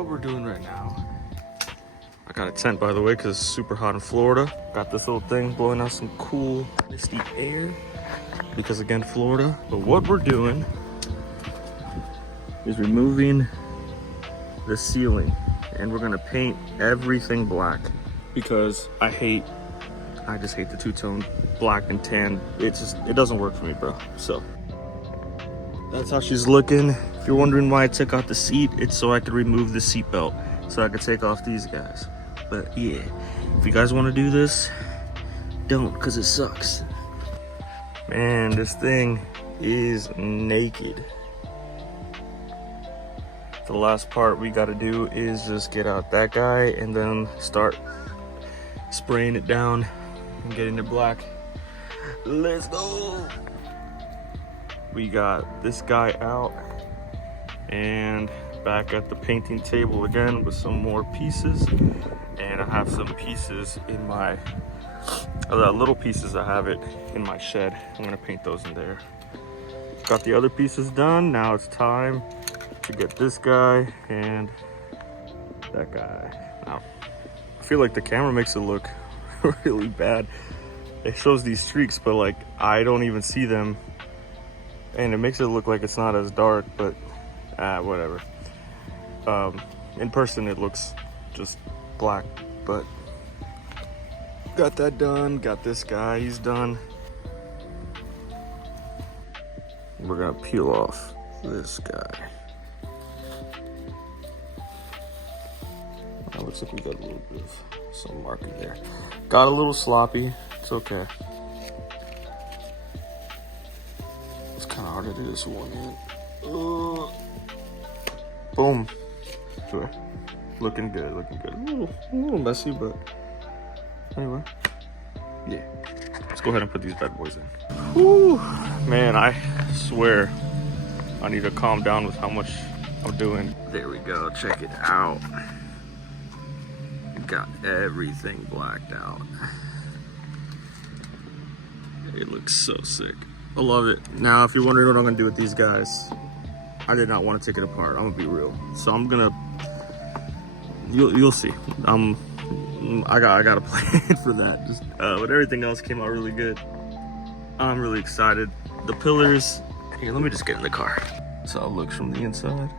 what we're doing right now, I got a tent, by the way, because it's super hot in Florida. Got this little thing blowing out some cool misty air because, again, Florida. But what we're doing is removing the ceiling, and we're gonna paint everything black because I just hate the two-tone black and tan. It doesn't work for me, bro. So that's how she's looking. If you're wondering why I took out the seat, it's so I could remove the seat belt so I could take off these guys. But yeah, if you guys want to do this, don't, because it sucks. Man, this thing is naked. The last part we got to do is just get out that guy and then start spraying it down and getting it black. Let's go. We got this guy out and back at the painting table again with some more pieces, and I have some pieces in my little pieces. I have it in my shed. I'm gonna paint those in there. Got the other pieces done. Now it's time to get this guy and that guy. Now I feel like the camera makes it look really bad. It shows these streaks, but like I don't even see them, and it makes it look like it's not as dark, but whatever. In person it looks just black, but got that done. Got this guy, he's done. We're gonna peel off this guy. That looks like we got a little bit of some marker there. Got a little sloppy, it's okay. It's kind of hard to do this one hand. Boom. Sure. Looking good, looking good. A little messy, but anyway. Yeah. Let's go ahead and put these bad boys in. Whew. Man, I swear I need to calm down with how much I'm doing. There we go, check it out. Got everything blacked out. It looks so sick. I love it. Now, if you're wondering what I'm gonna do with these guys, I did not want to take it apart. I'm gonna be real. So I'm gonna, you'll see. I got a plan for that. Just, but everything else came out really good. I'm really excited. The pillars, here, let me just get in the car. So it looks from the inside.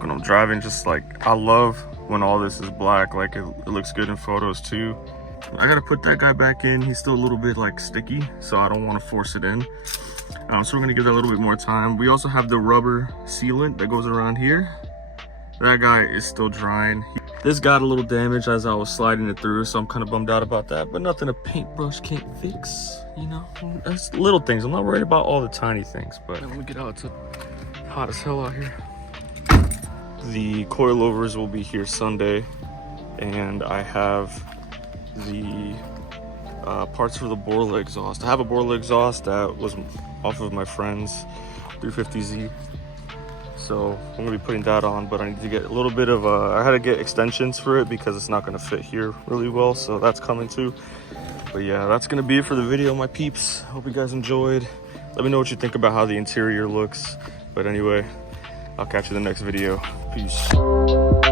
When I'm driving, just like, I love when all this is black. Like it looks good in photos too. I gotta put that guy back in. He's still a little bit like sticky, so I don't want to force it in. So we're gonna give that a little bit more time. We also have the rubber sealant that goes around here. That guy is still drying. This got a little damage as I was sliding it through, so I'm kind of bummed out about that, but nothing a paintbrush can't fix, you know? That's little things. I'm not worried about all the tiny things, but when we get out, it's hot as hell out here. The coilovers will be here Sunday, and I have the parts for the Borla exhaust. I have a Borla exhaust that was off of my friend's 350Z, so I'm gonna be putting that on, but I need to get a little bit of I had to get extensions for it because it's not gonna fit here really well, so that's coming too. But yeah, that's gonna be it for the video, my peeps. Hope you guys enjoyed. Let me know what you think about how the interior looks. But anyway, I'll catch you in the next video. Peace.